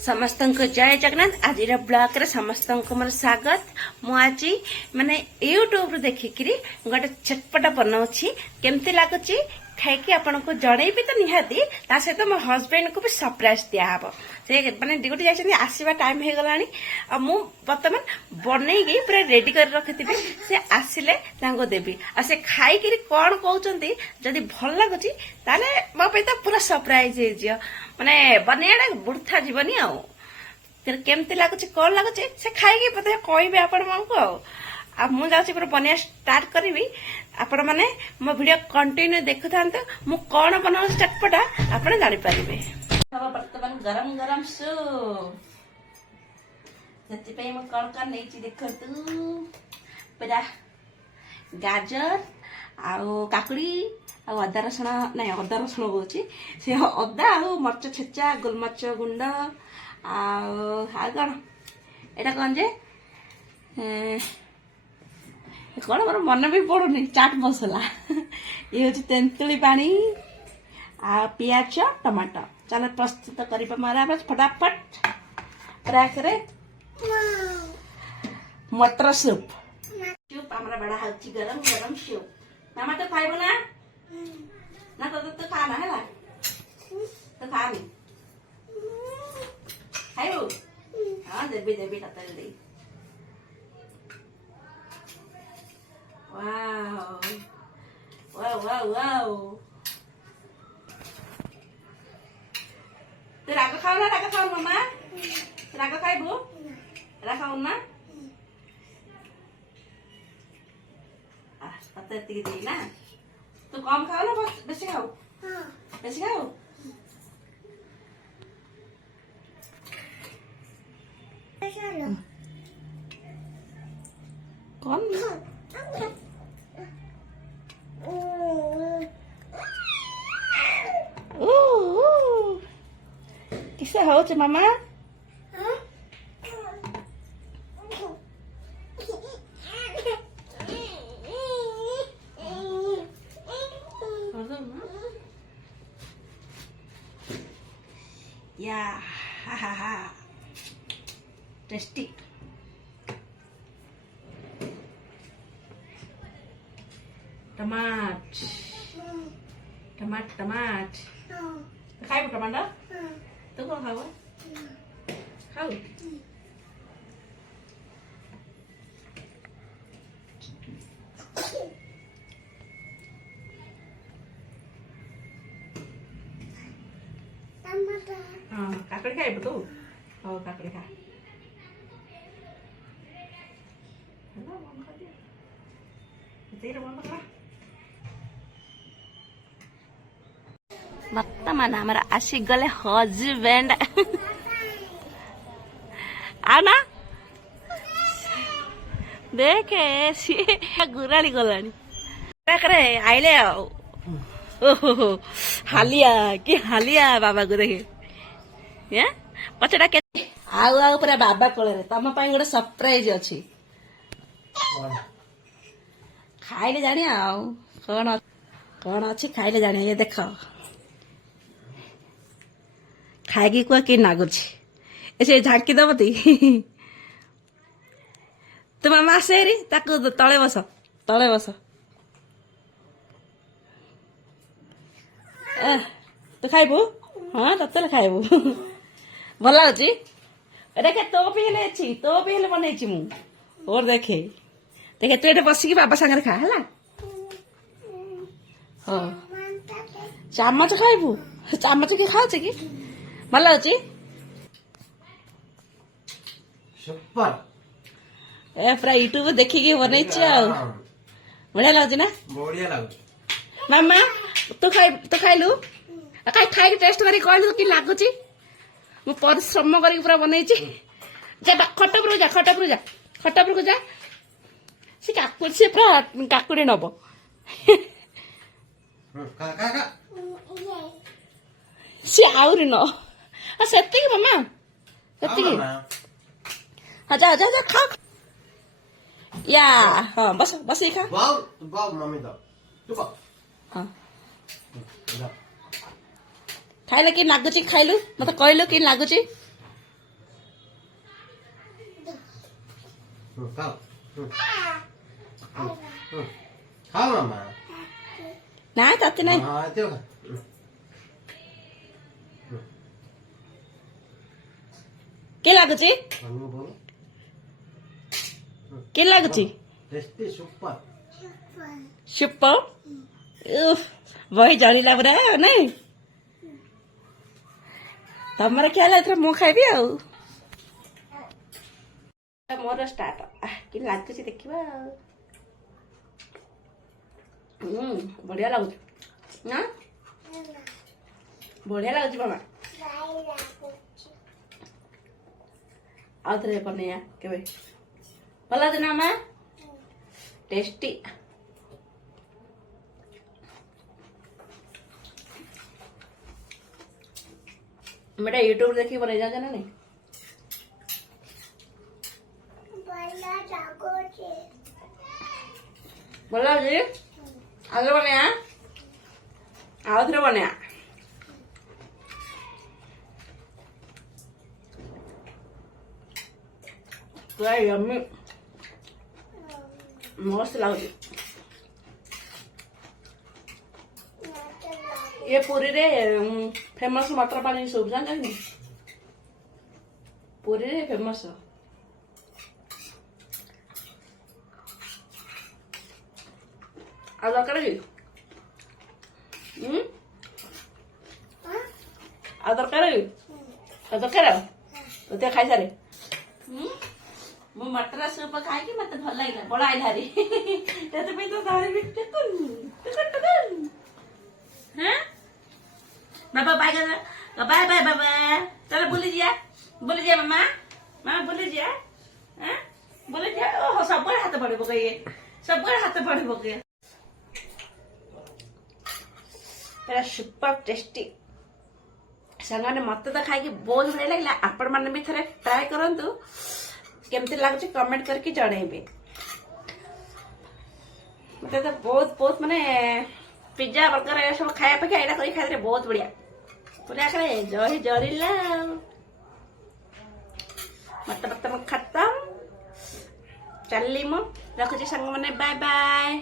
समस्त जय जगन्नाथ। आज ब्लॉग रे समस्त मोर स्वागत। मु आज माने यूट्यूब देखिकी गोटे चटपटा बनाऊँगी केमती लगुच खाई आपन को जनइबी तो निहाती ता सहित मो हजबैंड को भी सरप्राइज दियाहब। से माने ड्यूटी जाइछन्ती आसीबा टाइम हो गलानी आ मु वर्तमान बनईकी पूरा रेडी कर रखी से आसिले तांको देबी आ से खाई करी कोन कहउचंती जदी भल लागुची ताले मो पे तो पूरा सरप्राइज हे जियो माने बनेयाडा बुढ़ा जीवनी आ केमती लगुच कौन लगुच से खाई पते कहबे आपण मानको आ मु जाउची पूरा बनिया स्टार्ट करी आपण माने मो वीडियो कंटिन्यू देखु थांते मु कोन बनाउ चटपटा आपण जानि परिबे। अब वर्तमान गरम गरम सूप सेति मु कोन कोन नैची देखतु पूरा गाजर आउ काकुड़ी आ अदा रसुण नहीं अदा रसुण बोची से अदा आ मर्च छेचा गोलमर्च गुंड आ कौन एटा कौन जे कौन मोर मन भी पड़ुनी चाट मसला ये हूँ तेंतुली पानी आ पियाज टमाटो चलो प्रस्तुत करबा मारा फटाफट राखरे मटर सूप सूप हमरा बड़ा हाउची गरम गरम सूप मामा तो खाइबो ना ना तो खाना है ला तो खानी खाइबो हां देबी देबी ततल दे वाओ वाओ वाओ वाओ तो राग खाओ मामा राग खाइबो राखाओ ना पता दी ना तो कम खाओ ना बहुत बेसी खाओ बेसी खाओ कौन किसे हो चे मामा या हा हा हा टेस्टी टमाट टमाट टमाट खाइबो टमाटर तू कौन खाओ खाओ हाँ काकड़ी खाइबो तू हो काकड़ी खा वर्तमान हमारा आसी गले हजबैंड आना देखे सी गुराड़ी गलानी करे आइले ओहो हालिया कि हालिया बाबा को देखे पचड़ा के आउ आउ पूरा बाबा कोले तम पाई गोटे सरप्राइज अछि खाइले जानी आउ कौन कौन अच्छी खाइले जानी ये देख खाएगी कुआ कि नागुची ऐसे झांकी दब ती तो मामा आसे री ताकू तले बस तो खाइबू हाँ तत्ले खाइबू भल लाଗୁଛି देखे तो भी हेले बनैछि मु और देखे तू एटे बसिकी बाबा सागर खा है हाँ चामच खाइबू चामच कि खाऊ कि भल लाଗୁଛି ए पूरा यूट्यूब देखिकी बनैछि आ बढ़िया लाଗୁଛି ना बढ़िया लाଗୁଛି मामा तू खाइलु खाई टेस्ट करी कहलु कि लाଗୁଛି मु परिश्रम करी पूरा बनैछि जा खटपुर को जा से काकुड़ी से पूरा काकुड़ी नब सी आउरी न से मामा से हाँ जा जा जा खा या हाँ बस बस खा हाँ खाइले कि लागुची खाइलु मत कहलु कि लागुची खाओ खाओ मामा ना ताते नहीं हाँ त्यो खा के लागुची भन्नु बोलो के लागुची टेस्टी सुपर सुपर वही जड़ीला पुरा नहीं तमर क्या एथर मु खाइबी आ मोर स्टार्ट कि लागुची देखिबा बढ़िया लागुची ना बढ़िया लागुची मामा आउथरे बनेया केबे भला दिन मामा टेस्टी बेटा यूट्यूब देखी बने जा ना नहीं बोला जी आगे बने आउथरे बने पूरा यम्मी मस्त लाଗୁଛି ये पुरी रे फेमस मटर पानी सब जानी पुरी रे फेमस आ दरकार कि आ दरकार कि आ दरकार तो खाई सारे मु मटर सूप खाई मत भल लगे बड़ा आइलारी तो धरबी हाँ बाबा बाय बाय बाय बाबा चलो बोली जा मामा मामा बोली जा हाँ बोली जा ओहो सब हाथ पड़े पकइए सब हाथ पड़े पकइए तेरा सुपर टेस्टी संगाने मत तो खाई बहुत बढ़िया लगे आपण मैंने भी थे ट्राए करंतु केमती लगुच कमेंट करके जणेबे मत तो बहुत माने पिज्जा बर्गर ये सब खाया पे एटा करी खाइले बहुत बढ़िया पूरा करे जही जरिला मत खत्म चलली मु रखुची संग माने बाय बाय।